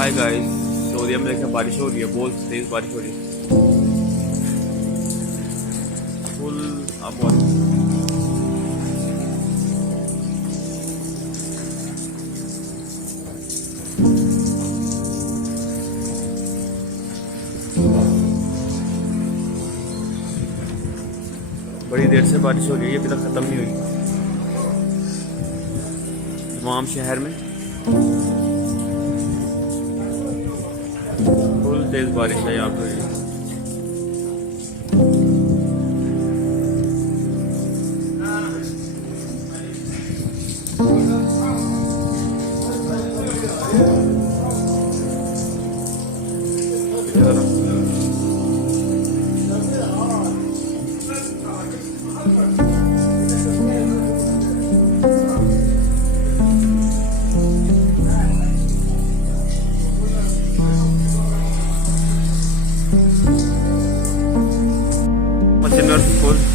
Hi guys, सऊदीया में देखा बारिश हो रही है, बहुत तेज बारिश हो रही है। फुल अब बड़ी देर से बारिश हो रही है, अभी तक खत्म नहीं हुई तमाम शहर में। फुल तेज बारिश है यहाँ पर।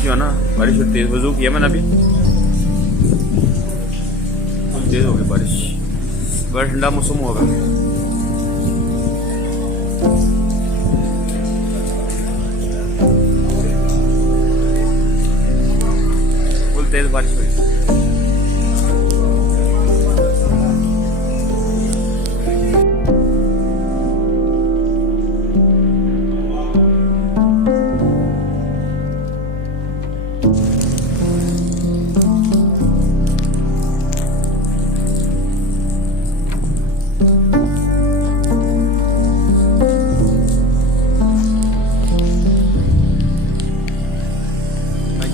जो है ना बारिश तेज वजू किया मैंने अभी, फुल तेज हो गई बारिश, बड़ा ठंडा मौसम होगा। फुल तेज बारिश हुई।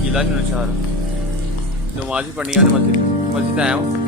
गीला नहीं होना चाह रहा, नमाज भी पढ़नी है, मस्जिद आया हूँ।